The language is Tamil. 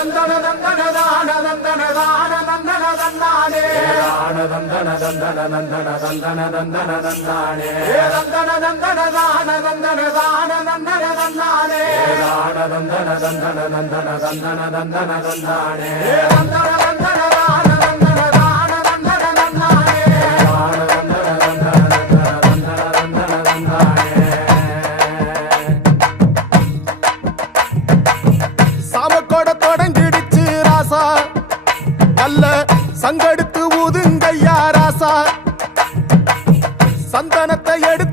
தந்தன தந்தன தான தந்தன தான தந்தன தந்தானே தான தந்தன தந்தன தந்தன தந்தன தந்தன தந்தானே தந்தன தந்தன தான தந்தன தான தந்தன தந்தானே தான தந்தன தந்தன தந்தன தந்தன தந்தன தந்தானே தந்தன அல்ல. சங்கடுத்து ஊதுங்க யாராசா சந்தனத்தை எடுத்து